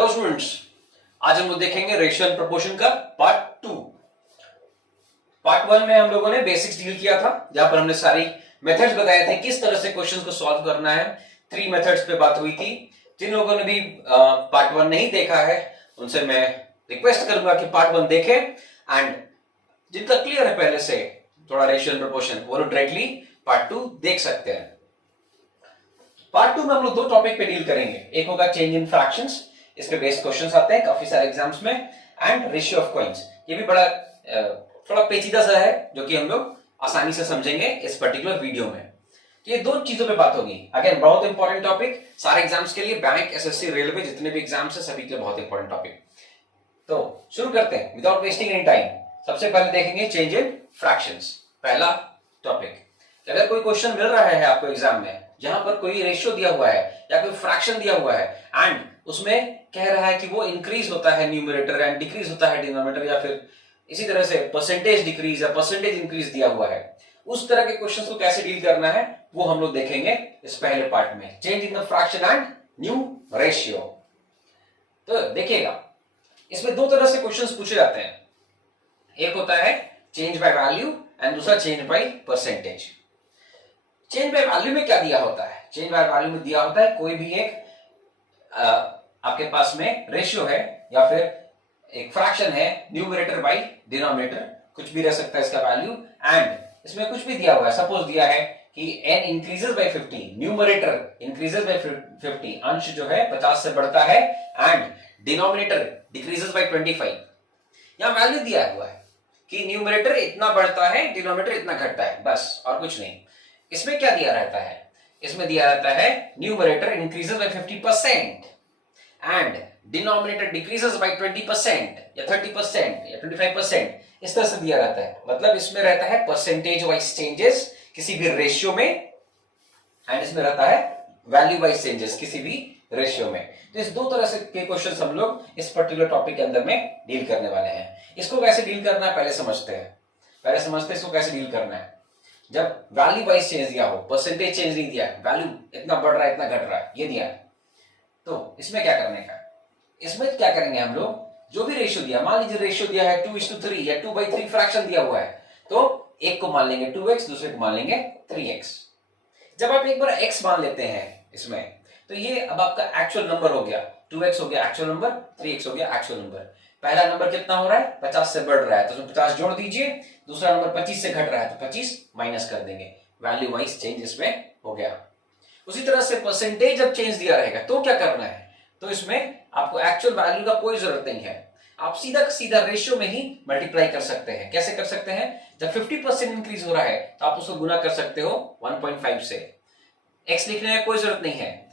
Hello students, आज हम लोग देखेंगे रेशियो एंड प्रोपोर्शन का पार्ट 2। पार्ट 1 में हम लोगों ने बेसिक्स डील किया था, जहां पर हमने सारी मेथड्स बताए थे किस तरह से क्वेश्चंस को सॉल्व करना है। 3 मेथड्स पे बात हुई थी। जिन लोगों ने भी पार्ट 1 नहीं देखा है उनसे मैं रिक्वेस्ट करूंगा कि पार्ट 1 देखें, एंड जिनका क्लियर है पहले से थोड़ा रेशियो एंड प्रोपोर्शन वो लोग डायरेक्टली पार्ट 2 देख सकते हैं। पार्ट 2 में हम लोग 2 टॉपिक पे डील करेंगे। एक होगा चेंज इन फ्रैक्शंस, इस पे बेस्ड क्वेश्चंस आते हैं काफी सारे एग्जाम्स में, एंड रेशियो ऑफ कॉइंस। ये भी बड़ा थोड़ा पेचीदा सा है जो कि हम लोग आसानी से समझेंगे इस पर्टिकुलर वीडियो में। तो ये 2 चीजों पे बात होगी। अगेन बहुत इंपॉर्टेंट टॉपिक सारे एग्जाम्स के लिए, बैंक, एसएससी, रेलवे, जितने भी एग्जाम्स है सभी के लिए बहुत इंपॉर्टेंट टॉपिक। तो शुरू करते हैं विदाउट वेस्टिंग एनी टाइम। सबसे पहले देखेंगे चेंज इन फ्रैक्शंस, पहला टॉपिक। अगर कोई क्वेश्चन मिल रहा है आपको एग्जाम में जहां पर कोई रेशियो दिया हुआ है या कोई फ्रैक्शन दिया हुआ है एंड उसमें कह रहा है कि वो इंक्रीज होता है न्यूमरेटर एंड डिक्रीज होता है डिनोमिनेटर, या फिर इसी तरह से परसेंटेज डिक्रीज या परसेंटेज इंक्रीज दिया हुआ है, उस तरह के क्वेश्चंस को कैसे डील करना है वो हम लोग देखेंगे इस पहले पार्ट में, change in the fraction and new ratio. तो देखिएगा, इसमें 2 तरह से क्वेश्चंस पूछे जाते हैं। एक होता है चेंज बाय वैल्यू एंड दूसरा change by percentage. Change by value में क्या दिया होता है? चेंज बाय वैल्यू में दिया होता है कोई भी एक आपके पास में रेशियो है या फिर एक फ्रैक्शन है, न्यूमरेटर बाय डिनोमिनेटर, कुछ भी रह सकता है इसका वैल्यू, एंड इसमें कुछ भी दिया हुआ है। सपोज दिया है कि n increases by 50, numerator increases by 50, अंश जो है 50 से बढ़ता है, एंड डिनोमिनेटर डिक्रीजेस बाय 25। यहां वैल्यू दिया हुआ है कि न्यूमरेटर इतना बढ़ता है, डिनोमिनेटर इतना घटता है, बस और कुछ नहीं। इसमें क्या दिया रहता है? इसमें दिया रहता है numerator increases by 50% and denominator decreases by 20% या 30% या 25%, इस तरह से दिया रहता है। मतलब इसमें रहता है परसेंटेज वाइज चेंजेस किसी भी रेशियो में, एंड इसमें रहता है वैल्यू वाइज चेंजेस किसी भी रेशियो में। तो इस 2 तरह से के क्वेश्चंस हम लोग इस पर्टिकुलर टॉपिक के अंदर में डील करने वाले हैं। इसको कैसे डील करना है पहले समझते हैं। इसको कैसे डील करना है। जब वैल्यू वाइज चेंज दिया हो, परसेंटेज चेंज नहीं दिया है, वैल्यू इतना बढ़ रहा है इतना घट रहा है, ये दिया है, तो इसमें क्या करने का? इसमें क्या करेंगे हम लोग, जो भी रेशियो दिया, मान लीजिए रेशियो दिया है 2:3 या 2/3 फ्रैक्शन दिया हुआ है, तो एक को मान लेंगे 2x, दूसरे को मान लेंगे 3x। जब आप एक बार x मान लेते हैं इसमें, तो ये अब आपका एक्चुअल नंबर हो गया। 2x हो गया एक्चुअल नंबर, 3x हो गया एक्चुअल नंबर। पहला नंबर कितना हो रहा है? 50 से बढ़ रहा है तो उसमें 50 जोड़ दीजिए, दूसरा नंबर 25 से घट रहा है तो 25 माइनस कर देंगे। वैल्यू वाइज चेंज इसमें हो गया। उसी तरह से परसेंटेज जब चेंज दिया रहेगा तो क्या करना है? तो इसमें आपको एक्चुअल वैल्यू का कोई जरूरत नहीं है, आप सीधा सीधा रेशियो में ही मल्टीप्लाई कर सकते हैं। कैसे कर सकते हैं? जब 50% इंक्रीज हो रहा है तो आप उसको गुना कर सकते हो 1.5 से। x लिखने में कोई जरूरत नहीं है।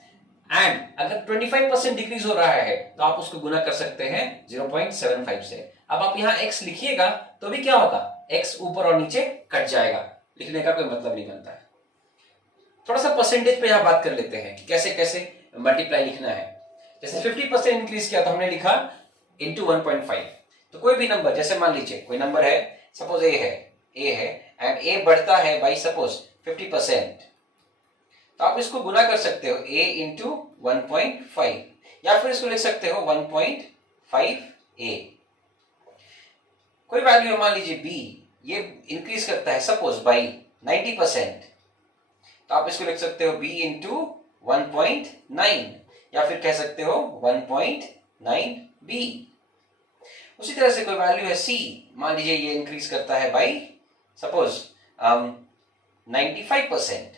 एंड अगर 25% डिक्रीज हो रहा है तो आप उसको गुना कर सकते हैं 0.75 से। अब आप यहाँ x लिखिएगा तो भी क्या होगा? x ऊपर और नीचे कट जाएगा, लिखने का कोई मतलब नहीं बनता है। थोड़ा सा परसेंटेज पे यहाँ बात कर लेते हैं कि कैसे कैसे मल्टीप्लाई लिखना है। जैसे 50% इंक्रीज किया तो हमने लिखा इंटू 1.5। तो कोई भी नंबर, जैसे मान लीजिए कोई नंबर है, सपोज a है एंड a बढ़ता है बाई सपोज 50%, तो आप इसको गुना कर सकते हो a इंटू 1.5, या फिर इसको लिख सकते हो 1.5a। कोई वैल्यू है, मान लीजिए b, ये इंक्रीज करता है सपोज बाई 90%, तो आप इसको लिख सकते हो b इंटू 1.9, या फिर कह सकते हो 1.9b। उसी तरह से कोई वैल्यू है c, मान लीजिए ये इंक्रीज करता है बाई सपोज 95%,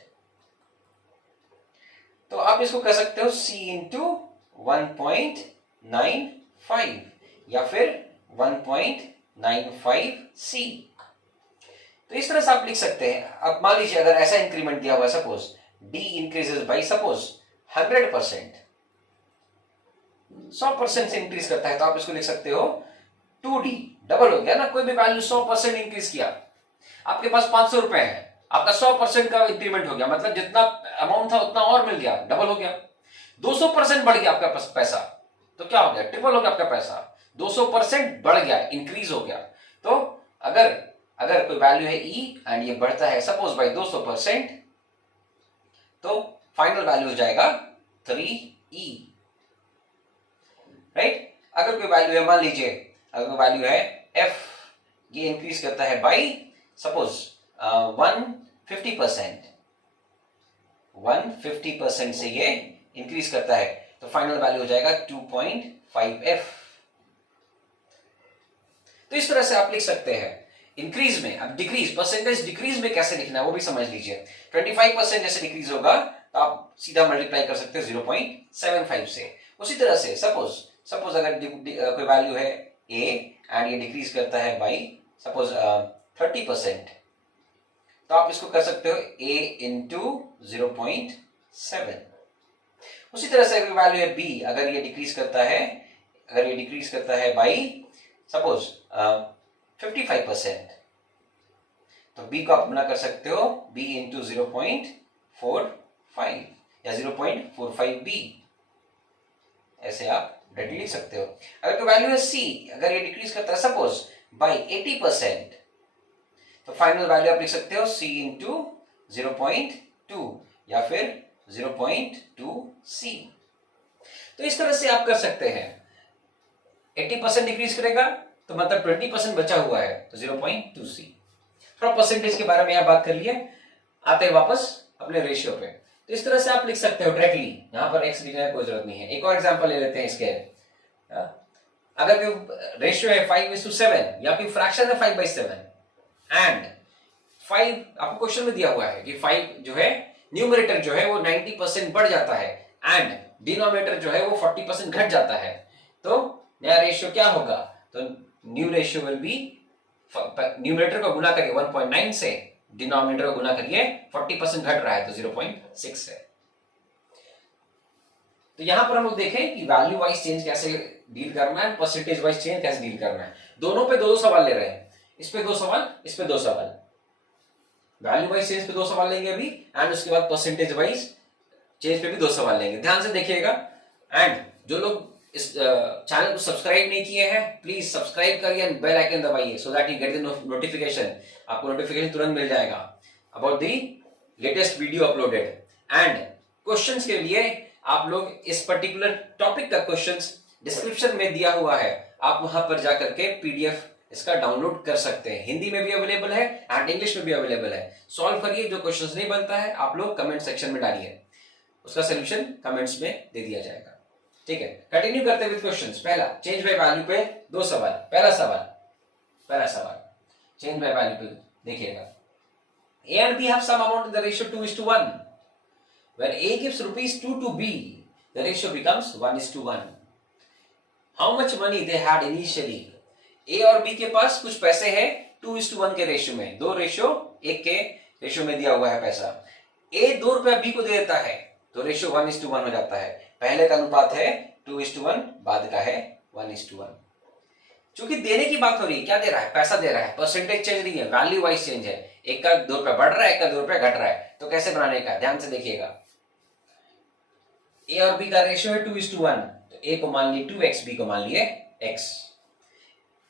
तो आप इसको कह सकते हो c इंटू 1.95 या फिर 1.95c। तो इस तरह से आप लिख सकते हैं। अब मान लीजिए अगर ऐसा इंक्रीमेंट दिया हुआ है, suppose d increases by suppose 100%, 100% से इंक्रीज करता है, तो आप इसको लिख सकते हो 2d, डबल हो गया ना। कोई भी वैल्यू 100% इंक्रीज किया, आपके पास 500 रुपए है, आपका 100% का इंक्रीमेंट हो गया, मतलब जितना अमाउंट था उतना और मिल गया, डबल हो गया। 200% बढ़ गया आपका पैसा, तो क्या हो गया? ट्रिपल हो गया आपका पैसा। 200% बढ़ गया, इंक्रीज हो गया। तो अगर कोई वैल्यू है e एंड ये बढ़ता है सपोज बाई 200%, तो फाइनल वैल्यू हो जाएगा 3e। राइट। अगर कोई वैल्यू है, मान लीजिए अगर कोई वैल्यू है f, ये इंक्रीज करता है बाई सपोज 150%, 150% से ये इंक्रीज करता है, तो फाइनल वैल्यू हो जाएगा 2.5f। तो इस तरह से आप लिख सकते हैं इंक्रीज में। अब डिक्रीज, परसेंटेज डिक्रीज में कैसे लिखना है वो भी समझ लीजिए। 25% जैसे डिक्रीज होगा तो आप सीधा मल्टीप्लाई कर सकते हो 0.75 से। उसी तरह से सपोज अगर कोई वैल्यू है a एंड ये डिक्रीज करता है बाई सपोज 30%, तो आप इसको कर सकते हो a इंटू 0.7। उसी तरह से अगर वैल्यू है b, अगर ये डिक्रीज करता है बाई सपोज 55%, तो b को आप अपना कर सकते हो b इंटू 0.45 या 0.45b, ऐसे आप डायरेक्टली लिख सकते हो। अगर कोई वैल्यू है c, अगर ये डिक्रीज करता है सपोज बाई 80%, तो फाइनल वैल्यू आप लिख सकते हो c इंटू 0.2 या फिर 0.2c। तो इस तरह से आप कर सकते हैं। 80% डिक्रीज करेगा तो मतलब 20% बचा हुआ है, तो 0.2c। थोड़ा परसेंटेज के बारे में आप बात कर लिए, आते हैं वापस अपने रेशियो पे। तो इस तरह से आप लिख सकते हो डायरेक्टली, यहां पर x लिखने की कोई जरूरत नहीं है। एक और एग्जांपल ले लेते हैं इसके। अगर रेशियो है 5:7 या फिर फ्रैक्शन है 5/7 एंड 5 आपको क्वेश्चन में दिया हुआ है कि 5 जो है न्यूमरेटर जो है वो 90% बढ़ जाता है एंड डिनोमिनेटर जो है वो 40% घट जाता है, तो नया रेशियो क्या होगा? तो new ratio will be, numerator को गुना करिए 1.9 से, डिनोमिनेटर को गुना करिए 40% घट रहा है तो 0.6 है। तो यहां पर हम लोग देखें कि वैल्यू वाइज चेंज कैसे डील करना है, परसेंटेज वाइज चेंज कैसे डील करना है। दोनों पे दो सवाल ले रहे हैं, इस पे 2 सवाल, इस पे 2 सवाल। वैल्यू वाइज चेंज पे 2 सवाल लेंगे अभी, एंड उसके बाद परसेंटेज वाइज चेंज पे भी 2 सवाल लेंगे। ध्यान से देखिएगा। एंड जो लोग इस चैनल को सब्सक्राइब नहीं किए हैं, प्लीज सब्सक्राइब करिए एंड बेल आइकन दबाइए so that you get the notification. आपको नोटिफिकेशन तुरंत मिल जाएगा about the latest video uploaded. And questions के लिए आप लोग इस पर्टिकुलर टॉपिक का क्वेश्चंस डिस्क्रिप्शन में दिया हुआ है, आप वहां पर जाकर के पीडीएफ इसका डाउनलोड कर सकते हैं। हिंदी में भी अवेलेबल है एंड इंग्लिश में भी अवेलेबल है। सॉल्व करिए, जो क्वेश्चंस नहीं बनता है आप लोग कमेंट सेक्शन में डालिए, उसका सोल्यूशन कमेंट्स में दे दिया जाएगा। ठीक है, कंटिन्यू करते हैं विद क्वेश्चंस। पहला, चेंज बाय वैल्यू पे 2 सवाल। पहला सवाल चेंज बाय वैल्यू पे देखिएगा। A and B have some amount in the ratio 2:1. When A gives ₹2 to B, the ratio becomes 1:1. How much money they had initially? A और B के पास कुछ पैसे हैं 2:1 के रेशियो में, 2 रेशियो 1 के रेशियो में दिया हुआ है पैसा। A 2 रुपया B को दे देता है तो रेशियो 1:1 हो जाता है। पहले का अनुपात है 2:1, बाद का है 1:1। चूंकि देने की बात हो रही है, क्या दे रहा है? पैसा दे रहा है, परसेंटेज चेंज नहीं है, वैल्यू वाइज चेंज है। एक का 2 रुपया बढ़ रहा है, एक का 2 रुपया घट रहा है, तो कैसे बनाने का? ध्यान से देखिएगा। A और B का रेशियो है 2:1, तो A को मान लिए 2x, B को मान लिए x।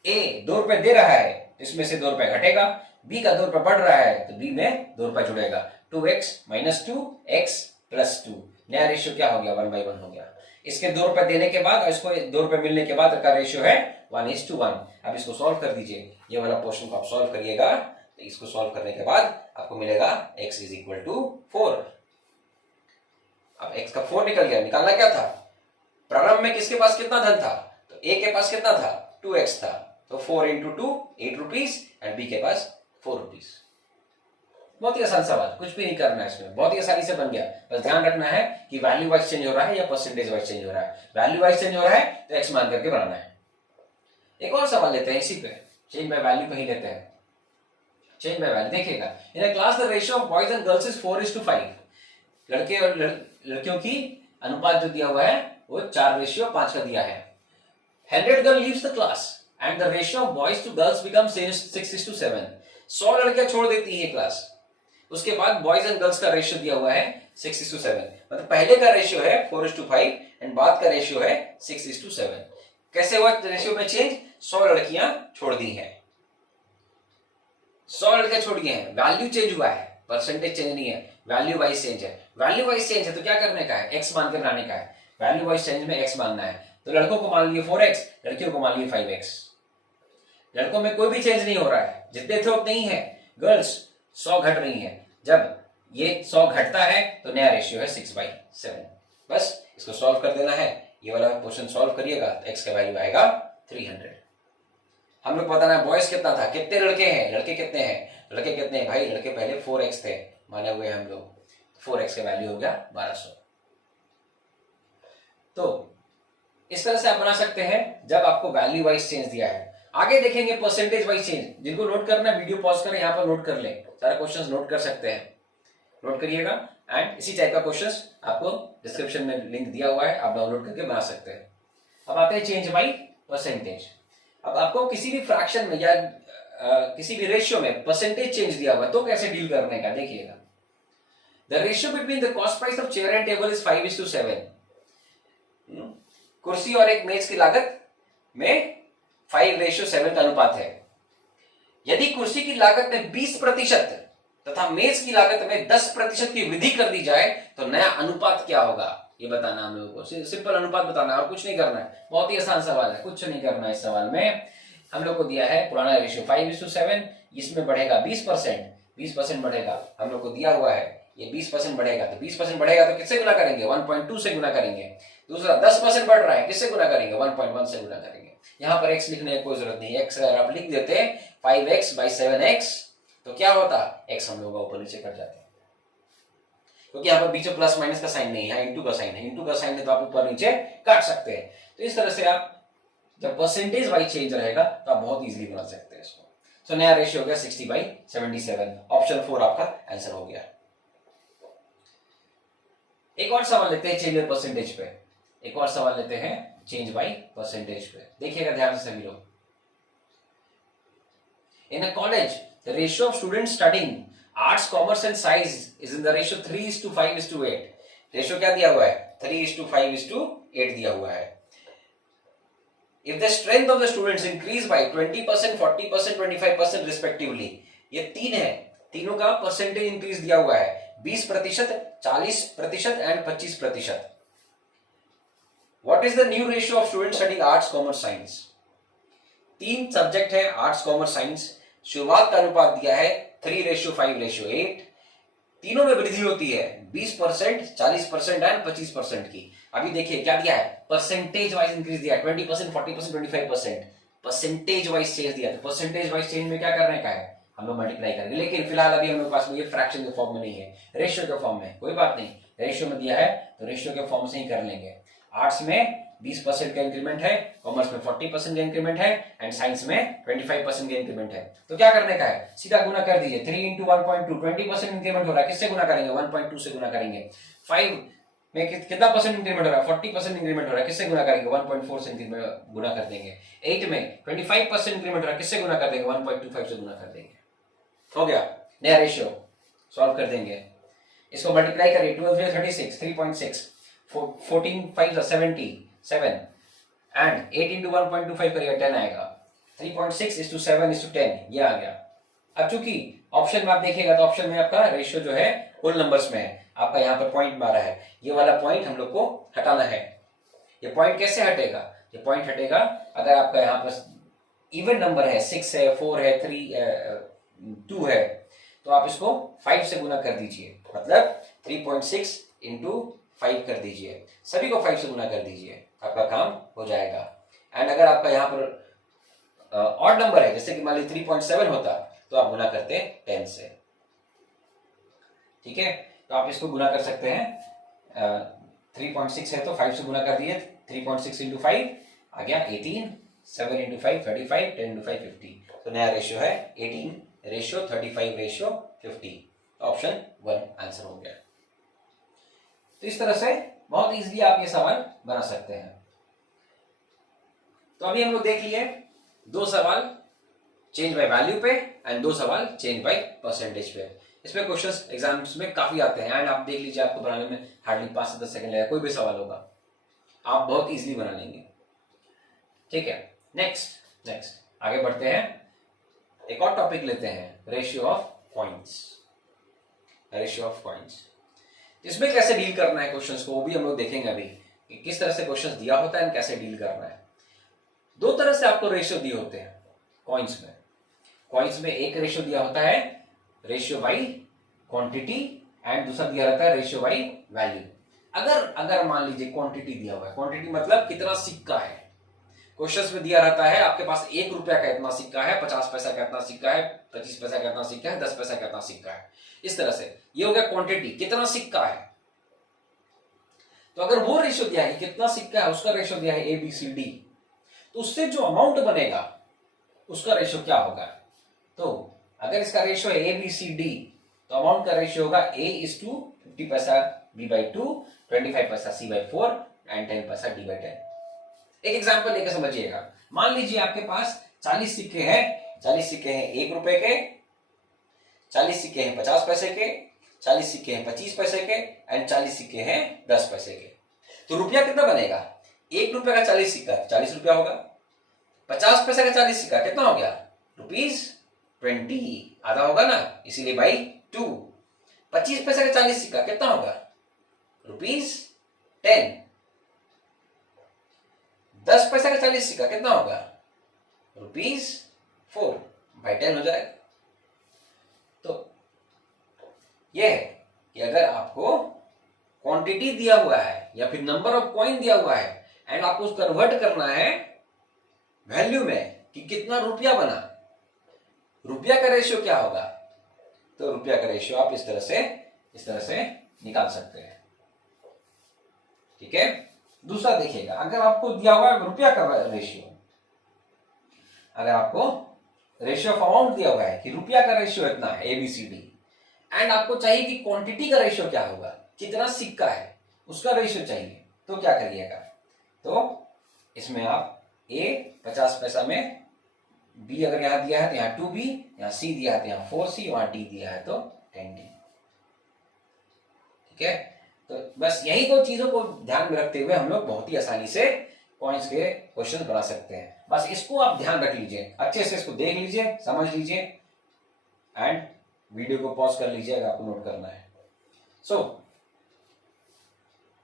A 2 रुपए दे रहा है, इसमें से 2 रुपए घटेगा। B का 2 रुपया बढ़ रहा है तो B में 2 रुपया जुड़ेगा। 2x - 2 x + 2, नया रेशियो क्या हो गया? 1/1 हो गया। इसके 2 रुपए देने के बाद और इसको 2 रुपए मिलने के बाद का रेशियो है 1:1। अब इसको सॉल्व कर दीजिए, ये वाला पोर्शन को आप सॉल्व करिएगा, तो इसको सॉल्व करने के बाद आपको मिलेगा x = 4। अब x का 4 निकल गया। निकालना क्या था? प्रारंभ में किसके पास कितना धन था? तो A के पास कितना था? 2x था, तो 4 × 2 8 रुपीज एंड B के पास 4 रुपीज। बहुत ही आसान सवाल, कुछ भी नहीं करना है इसमें, बहुत ही आसानी से बन गया। बस ध्यान रखना है कि वैल्यू वाइज चेंज हो रहा है या परसेंटेज वाइज चेंज हो रहा है। वैल्यू वाइज चेंज हो रहा है तो x मान करके बनाना है। एक और सवाल लेते हैं इसी पे, चेंज बाय वैल्यू पे ही लेते हैं। चेंज बाय वैल्यू देखिएगा। In a class the ratio of boys and girls is 4:5। लड़के और लड़कियों की अनुपात जो दिया हुआ है वो 4:5 का दिया है। 100 girl leaves the class and the ratio of boys to girls becomes 6:7। 100 लड़कियां छोड़ देती है क्लास, उसके बाद बॉयज एंड गर्ल्स का रेशियो दिया हुआ है 6:7। मतलब पहले का रेशियो है 4:5 एंड बाद का रेशियो है 6:7। कैसे हुआ रेशियो में चेंज? 100 लड़कियां छोड़ दी हैं, 100 लड़कियां छोड़ गए हैं। वैल्यू चेंज हुआ है, परसेंटेज चेंज नहीं है, वैल्यू वाइज चेंज है। वैल्यू वाइज चेंज है तो क्या करने का है? x मान के बनाने का है। वैल्यू वाइज चेंज में x मानना है। तो लड़कों को मान लिए 4x, लड़कियों को मान लिए 5x। लड़कों में कोई भी चेंज नहीं हो रहा है, जितने थे उतने ही है। गर्ल्स 100 घट रही है। जब ये 100 घटता है तो नया रेशियो है 6/7। बस इसको सॉल्व कर देना है। ये वाला क्वेश्चन सॉल्व करिएगा तो x का वैल्यू आएगा 300। हम लोग बताना है बॉयज कितना था, कितने लड़के हैं, लड़के कितने हैं, लड़के कितने हैं भाई, लड़के पहले 4x थे माने हुए हम लोग, 4x का वैल्यू हो गया 1200। तो इस तरह से आप बना सकते हैं जब आपको वैल्यू वाइज चेंज दिया है। आगे देखेंगे परसेंटेज वाइज चेंज। जिनको नोट करना वीडियो पॉज करें, यहाँ पर नोट कर लें, सारा क्वेश्चंस नोट कर सकते हैं, नोट करिएगा। एंड इसी टाइप का क्वेश्चंस आपको डिस्क्रिप्शन में लिंक दिया हुआ है, आप डाउनलोड करके बना सकते हैं। अब आते हैं चेंज बाई परसेंटेज। अब आपको किसी भी फ्रैक्शन में या किसी भी रेशियो में परसेंटेज चेंज दिया हुआ तो कैसे डील करने का देखिएगा। The ratio between the cost price of chair and table is 5:7। कुर्सी और एक मेज की लागत में 5:7 का अनुपात है। यदि कुर्सी की लागत में 20% तथा मेज की लागत में 10% की वृद्धि कर दी जाए तो नया अनुपात क्या होगा, ये बताना हम लोगों को। सिंपल अनुपात बताना है और कुछ नहीं करना है, बहुत ही आसान सवाल है, कुछ नहीं करना है। इस सवाल में हम लोग को दिया है पुराना रेशियो 5:7, इसमें बढ़ेगा 20%, 20% बढ़ेगा, हम लोग को दिया हुआ है ये 20% बढ़ेगा, तो 20% बढ़ेगा तो किससे गुना करेंगे, 1.2 से गुना करेंगे। दूसरा 10% बढ़ रहा है, किससे गुना करेंगे, 1.1 से गुना करेंगे। यहाँ पर x लिखने की कोई जरूरत नहीं है। x अगर आप लिख देते 5x/7x तो क्या होता, x हम लोग ऊपर नीचे कर जाते हैं, क्योंकि यहाँ पर बीच में प्लस माइनस का साइन नहीं है, इंटू का साइन है। इंटू का साइन है तो आप ऊपर नीचे काट सकते हैं। तो इस तरह से आप जब परसेंटेज वाइज चेंज रहेगा तो आप बहुत इजीली बना सकते हैं इसको। तो नया रेशियो हो गया 60/77। ऑप्शन 4 आपका आंसर हो गया। एक और सवाल लेते हैं चेंज बाय परसेंटेज पे। एक और सवाल लेते हैं चेंज बाय परसेंटेज पे, देखिएगा ध्यान से सभी लोग। In a college the ratio of students studying arts, commerce and science is in the ratio 3:5:8। Ratio क्या दिया हुआ है, 3:5:8 दिया हुआ है। If the strength of the students increase by 20%, 40%, 25% respectively, ये तीन है, तीनों का परसेंटेज इंक्रीज दिया हुआ है, 20%, 40% and 25%। What is the new ratio of students studying arts, commerce, science? तीन सब्जेक्ट है आर्ट्स, कॉमर्स, साइंस। शुरुआत का अनुपात दिया है 3:5:8। तीनों में वृद्धि होती है 20%, 40% एंड 25% की। अभी देखिए क्या दिया है, परसेंटेज वाइज इंक्रीज दिया है 20%, 40%, 25%। परसेंटेज वाइज चेंज दिया, तो परसेंटेज वाइज चेंज में क्या करने का है, हम लोग मल्टीप्लाई करेंगे। लेकिन फिलहाल अभी हम लोग पास में ये फ्रैक्शन के फॉर्म में नहीं है, रेशियो के फॉर्म में, कोई बात नहीं, रेशियो में दिया है तो रेशियो के फॉर्म से ही कर लेंगे। आर्ट्स में 20% का इंक्रीमेंट है, कॉमर्स में 40% का इंक्रीमेंट है एंड साइंस में 25% का इंक्रीमेंट है। तो क्या करने का है, सीधा गुना कर दीजिए। 3 × 1.2, 20% इंक्रीमेंट हो रहा है, किससे गुना करेंगे, 1.2 से गुना करेंगे। 5 में कितना परसेंट इंक्रीमेंट हो रहा है, 40% इंक्रीमेंट हो रहा है, किससे गुना करेंगे, 1.4 से गुना कर देंगे। 8 में 25% इंक्रीमेंट हो रहा है, किससे गुना कर देंगे, 1.25 से गुना कर देंगे। हो गया नया रेशियो, सॉल्व कर देंगे। इसको मल्टीप्लाई करिए, 12 36, 3.6, 14 5 77 एंड 8 × 1.25 करिए, 10 आएगा। 3.6:7:10 ये आ गया। अब चूंकि ऑप्शन में आप देखिएगा तो ऑप्शन में आपका रेशियो जो है होल नंबर्स में है, आपका यहाँ पर पॉइंट मारा है, ये वाला पॉइंट हम लोग को हटाना है। ये पॉइंट कैसे हटेगा, ये पॉइंट हटेगा अगर आपका यहाँ पर इवन नंबर है, 6 है, 4 है, 2 है, तो आप इसको 5 से गुना कर दीजिए, मतलब 3.6 × 5 कर दीजिए, सभी को 5 से गुना कर दीजिए, आपका काम हो जाएगा। एंड अगर आपका यहाँ पर ऑड नंबर है, जैसे कि मान लीजिए 3.7 होता, तो आप गुना करते 10 से, ठीक है। तो आप इसको गुना कर सकते हैं, 3.6 है तो 5 से गुना कर दिए, 3.6 × 5 आ गया 18, 7 × 5 35, 10 × 5 50। तो नया रेशियो है 18:35:50। ऑप्शन 1 आंसर हो गया। तो इस तरह से बहुत इजीली आप ये सवाल बना सकते हैं। तो अभी हम लोग देख लिए 2 सवाल चेंज बाय वैल्यू पे एंड 2 सवाल चेंज बाय परसेंटेज पे। इसमें क्वेश्चंस एग्जाम्स में काफी आते हैं एंड आप देख लीजिए, आपको बनाने में हार्डली 5 से 10 सेकंड लगेगा, कोई भी सवाल होगा आप बहुत इजीली बना लेंगे, ठीक है। नेक्स्ट आगे बढ़ते हैं, एक और टॉपिक लेते हैं, ratio of points. Ratio of points इसमें कैसे डील करना है क्वेश्चंस को, वो भी हम लोग देखेंगे अभी। कि किस तरह से क्वेश्चन दिया होता है और कैसे डील करना है। दो तरह से आपको रेशियो दिए होते हैं कॉइन्स में। कॉइन्स में एक रेशियो दिया होता है रेशियो बाई क्वांटिटी एंड दूसरा दिया रहता है रेशियो बाई वैल्यू। अगर मान लीजिए क्वांटिटी दिया हुआ है, क्वांटिटी मतलब कितना सिक्का है, क्वेश्चंस में दिया रहता है आपके पास 1 रुपया का इतना सिक्का है, 50 पैसा का इतना सिक्का है, 25 पैसा का इतना सिक्का है, 10 पैसा का इतना सिक्का है, इस तरह से ये हो गया क्वांटिटी, कितना सिक्का है। तो अगर वो रेशियो दिया है कितना सिक्का है, उसका रेशियो दिया है ABCD, तो उससे जो अमाउंट बनेगा उसका रेशियो क्या होगा। तो अगर इसका रेशियो है ABCD तो अमाउंट का रेशियो होगा A:50 पैसा B/2, 25 पैसा C/4 एंड 10 पैसा D/10। एक एग्जांपल लेकर समझिएगा। मान लीजिए आपके पास 40 सिक्के हैं, 40 सिक्के हैं 1 रुपए के, 40 सिक्के हैं 50 पैसे के, 40 सिक्के हैं 25 पैसे के एंड 40 सिक्के हैं 10 पैसे के। तो रुपया कितना बनेगा, 1 रुपए का 40 सिक्का 40 रुपया होगा, 50 पैसे का 40 सिक्का कितना हो गया ₹20, आधा होगा ना, इसीलिए बाई 2। 25 पैसे का 40 सिक्का कितना होगा ₹10। 10 पैसा का 40 सिक्का कितना होगा ₹4, बाई 10 हो जाएगा। तो यह है कि अगर आपको क्वांटिटी दिया हुआ है या फिर नंबर ऑफ कॉइन दिया हुआ है एंड आपको उसको कन्वर्ट करना है वैल्यू में कि कितना रुपया बना, रुपया का रेशियो क्या होगा, तो रुपया का रेशियो आप इस तरह से निकाल सकते हैं। ठीक है। दूसरा देखिएगा, अगर आपको दिया हुआ है रुपया का रेशियो, अगर आपको रेशियो ऑफ अमाउंट दिया हुआ है कि रुपया का रेशियो इतना है ABCD एंड आपको चाहिए कि क्वांटिटी का रेशियो क्या होगा, कितना सिक्का है उसका रेशियो चाहिए, तो क्या करिएगा, तो इसमें आप A 50 पैसा में, B अगर यहां दिया है तो यहां 2B, यहां C दिया है तो यहां 4C, वहां D दिया है तो 10D। ठीक है। तो बस यही दो चीजों को ध्यान में रखते हुए हम लोग बहुत ही आसानी से कॉइन्स के क्वेश्चन बना सकते हैं। बस इसको आप ध्यान रख लीजिए, अच्छे से इसको देख लीजिए, समझ लीजिए एंड वीडियो को पॉज कर लीजिए अगर आपको नोट करना है। सो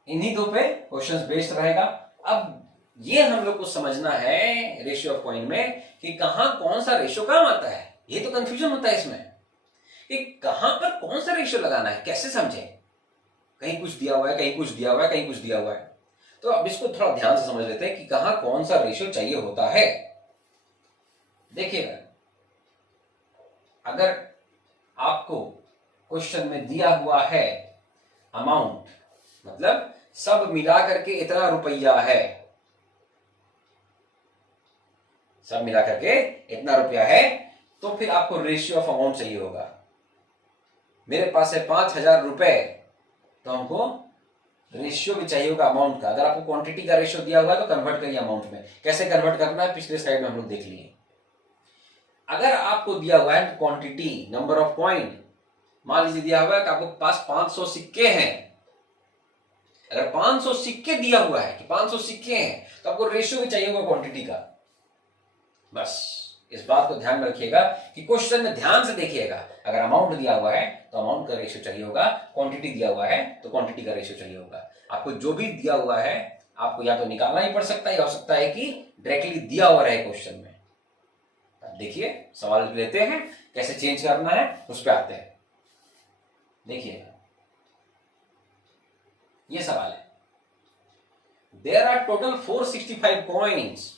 इन्हीं दो पे क्वेश्चंस बेस्ड रहेगा। अब ये हम लोग को समझना है रेशियो ऑफ कॉइन में कि कहां कौन सा रेशियो काम आता है। ये तो कंफ्यूजन होता है इसमें कि कहां पर कौन सा रेशियो लगाना है, कैसे समझें, कहीं कुछ दिया हुआ है, कहीं कुछ दिया हुआ है, कहीं कुछ दिया हुआ है। तो अब इसको थोड़ा ध्यान से समझ लेते हैं कि कहां कौन सा रेशियो चाहिए होता है। देखिएगा, अगर आपको क्वेश्चन में दिया हुआ है अमाउंट, मतलब सब मिला करके इतना रुपया है, सब मिला करके इतना रुपया है, तो फिर आपको रेशियो ऑफ अमाउंट चाहिए होगा। मेरे पास है 5000 रुपए, तो हमको रेशियो भी चाहिए होगा अमाउंट का। अगर आपको क्वांटिटी का रेशियो दिया हुआ है तो कन्वर्ट करिए अमाउंट में। कैसे कन्वर्ट करना है पिछले स्लाइड में हम लोग देख लिए। अगर आपको दिया हुआ है क्वांटिटी, नंबर ऑफ कॉइन, मान लीजिए दिया हुआ है कि आपको पास 500 सिक्के हैं, अगर 500 सिक्के दिया हुआ है कि 500 सिक्के हैं, तो आपको रेशियो भी चाहिए होगा क्वांटिटी का। बस इस बात को ध्यान में रखिएगा कि क्वेश्चन में ध्यान से देखिएगा। अगर अमाउंट दिया हुआ है तो अमाउंट का रेशियो चाहिए होगा, क्वांटिटी दिया हुआ है तो क्वांटिटी का रेशियो चाहिए होगा। आपको जो भी दिया हुआ है आपको या तो निकालना ही पड़ सकता है या हो सकता है कि डायरेक्टली दिया हुआ रहे क्वेश्चन में। अब देखिए सवाल लेते हैं, कैसे चेंज करना है उस पर आते हैं। देखिए ये सवाल है, देयर आर टोटल 465 कॉइन्स।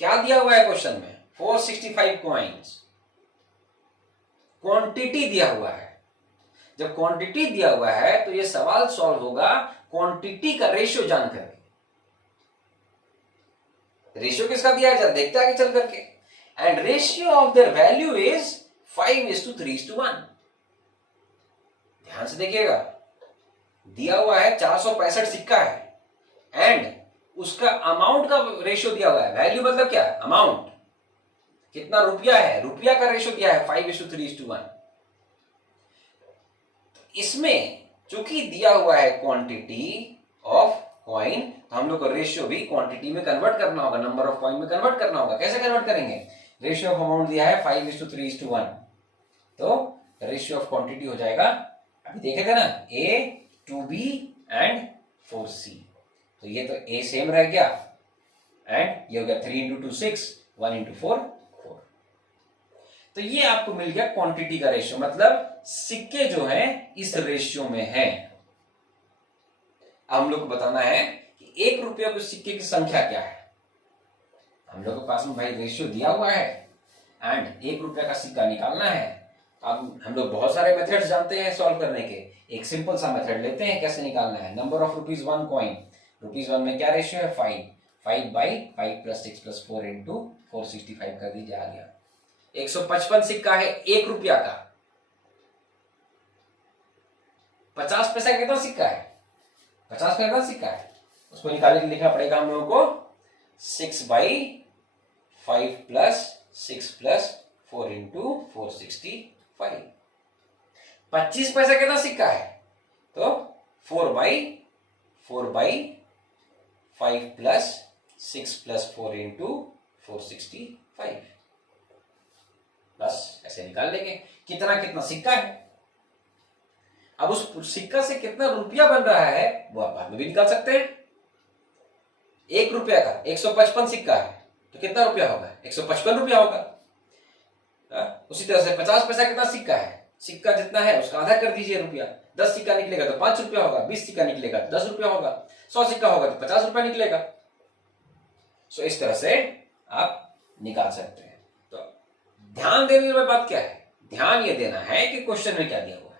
क्या दिया हुआ है क्वेश्चन में, 465 कॉइन्स। क्वांटिटी दिया हुआ है। जब क्वांटिटी दिया हुआ है तो ये सवाल सॉल्व होगा क्वांटिटी का रेशियो जान करके। रेशियो किसका दिया है जरा देखते आगे चल करके। And ratio of their value is 5:3:1। ध्यान से देखिएगा, दिया हुआ है 465 सिक्का है एंड उसका अमाउंट का रेशियो दिया हुआ है। वैल्यू मतलब क्या, अमाउंट, कितना रुपया है, रुपया का रेशियो दिया है 5:3:1। इसमें चूंकि दिया हुआ है क्वांटिटी ऑफ कॉइन, तो हम लोग को रेशियो भी क्वांटिटी में कन्वर्ट करना होगा, नंबर ऑफ कॉइन में कन्वर्ट करना होगा। कैसे कन्वर्ट करेंगे, रेशियो ऑफ अमाउंट दिया है 5:3:1, तो रेशियो ऑफ क्वांटिटी हो जाएगा, अभी देखे थे ना, A, 2B एंड 4C। तो ये तो ए सेम रह गया, एंड ये हो गया 3 इंटू 2 6, 1 इंटू 4 4। तो ये आपको मिल गया क्वांटिटी का रेशियो, मतलब सिक्के जो हैं इस रेशियो में हैं। हम लोग को बताना है कि 1 रुपये के सिक्के की संख्या क्या है। हम लोग के पास में भाई रेशियो दिया हुआ है एंड 1 रुपये का सिक्का निकालना है। अब हम लोग बहुत सारे मेथड्स जानते हैं सॉल्व करने के, एक सिंपल सा मेथड लेते हैं कैसे निकालना है। नंबर ऑफ ₹1 कॉइन, ₹1 में क्या रेशियो है 5, 5 बाई 5 प्लस 6 प्लस 4 इंटू 465 कर दीजिए, आ गया। 155 सिक्का है 1 रुपया का। 50 पैसा कितना सिक्का है, 50 पैसा कितना सिक्का है, उसको निकालने के लिए लिखना पड़ेगा हम लोगों को 6 बाई 5 प्लस 6 प्लस 4 इंटू 465। 25 पैसा कितना सिक्का है, तो 4 बाई 5 प्लस 6 प्लस 4 इंटू 465। बस ऐसे निकाल लेंगे कितना कितना सिक्का है। अब उस सिक्का से कितना रुपया बन रहा है वो आप बाद में भी निकाल सकते हैं। 1 रुपया का 155 सिक्का है तो कितना रुपया होगा, 155 रुपया होगा। उसी तरह से 50 पैसा कितना सिक्का है, सिक्का जितना है उसका आधा कर दीजिए रुपया। 10 सिक्का निकलेगा तो 5 रुपया होगा, 20 सिक्का निकलेगा तो 10 रुपया होगा, 100 सिक्का होगा तो 50 रुपया निकलेगा। सो इस तरह से आप निकाल सकते हैं। तो ध्यान देने वाली बात क्या है, ध्यान ये देना है कि क्वेश्चन में क्या दिया हुआ है।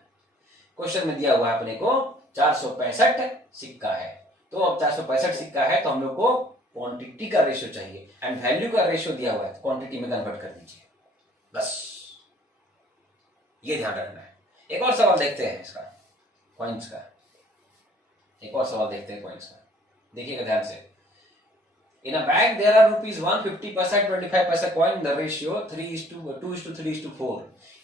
क्वेश्चन में दिया हुआ है अपने को 465 सिक्का है, तो अब 465 सिक्का है तो हम लोग को क्वांटिटी का रेशियो चाहिए एंड वैल्यू का रेशियो दिया हुआ है तो क्वांटिटी में कन्वर्ट कर दीजिए, बस ये ध्यान रखना है। एक और सवाल देखते हैं इसका, कॉइंस का। एक और सवाल देखते हैं कॉइंस का, देखिएगा ध्यान से। In a bag there are ₹1 50 paisa 25 paisa coin, the ratio 2:3:4.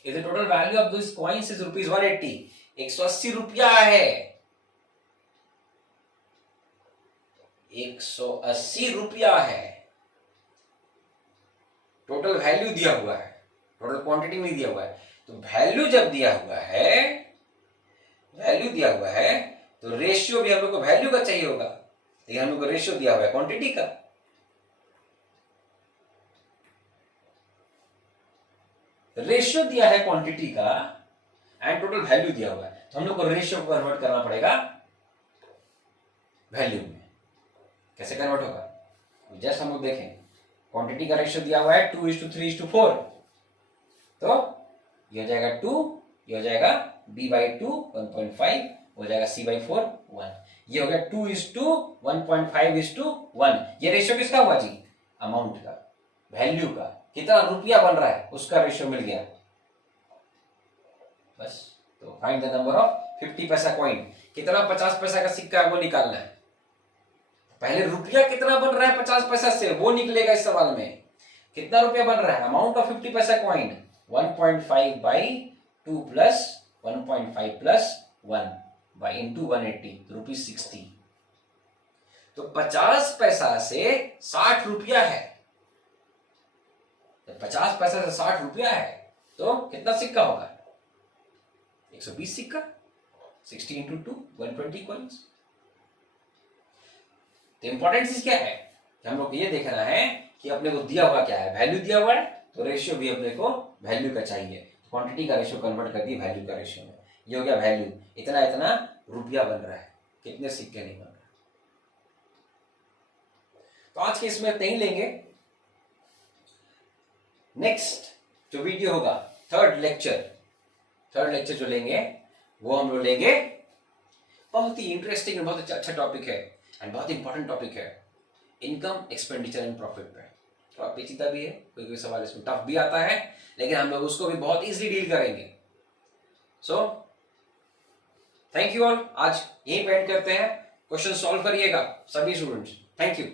If the total value of these coins is ₹180, 180 रुपया है, 180 रुपया है। टोटल वैल्यू दिया हुआ है, टोटल क्वांटिटी नहीं दिया हुआ है। तो वैल्यू जब दिया हुआ है, वैल्यू दिया हुआ है तो रेशियो भी हम लोग को वैल्यू का चाहिए होगा, लेकिन हम लोग को रेशियो दिया हुआ है क्वांटिटी का। रेशियो दिया है क्वांटिटी का एंड टोटल वैल्यू दिया हुआ है, तो हम लोग को रेशियो को कन्वर्ट करना पड़ेगा वैल्यू में। कैसे कन्वर्ट होगा, जस्ट हम लोग देखें। क्वांटिटी का रेशियो दिया हुआ है 2:3:4, तो ये हो जाएगा 2, ये हो जाएगा b/2 1.5, हो जाएगा c/4 1। ये हो गया 2:1.5:1। ये रेशियो किसका हुआ जी, अमाउंट का, वैल्यू का, कितना रुपया बन रहा है उसका रेशियो मिल गया, बस। तो फाइंड द नंबर ऑफ 50 पैसा कॉइन, कितना 50 पैसा का सिक्का है वो निकालना है। पहले रुपया कितना बन रहा है 50 पैसा से वो निकलेगा इस सवाल में। कितना रुपया बन रहा है, अमाउंट ऑफ 50 पैसा coin 1.5/2 plus 1.5 plus 1 by into 180 ₹60। तो 50 पैसा से 60 रुपया है, तो 50 पैसा से 60 रुपया है तो कितना सिक्का होगा, 120 सिक्का। 60 इंटू 2 120 कॉइन्स। तो इंपॉर्टेंट चीज क्या है, हम लोग को ये देखना है कि अपने को दिया हुआ क्या है, वैल्यू दिया हुआ है तो रेशियो भी अपने को वैल्यू का चाहिए। क्वांटिटी का रेशियो कन्वर्ट कर दिए वैल्यू का रेशियो में। ये हो गया वैल्यू, इतना इतना रुपया बन रहा है, कितने सिक्के नहीं बन रहे। तो आज के इसमें नहीं लेंगे, नेक्स्ट जो वीडियो होगा थर्ड लेक्चर जो लेंगे वो हम लोग लेंगे, बहुत ही इंटरेस्टिंग और बहुत अच्छा टॉपिक है एंड बहुत इंपॉर्टेंट टॉपिक है, इनकम एक्सपेंडिचर एंड प्रॉफिट पे। थोड़ा पेचीदा भी है, कोई कोई सवाल इसमें टफ भी आता है, लेकिन हम लोग उसको भी बहुत इजीली डील करेंगे। सो थैंक यू ऑल, आज यही पे एंड करते हैं। क्वेश्चन सॉल्व करिएगा सभी स्टूडेंट्स। Thank you.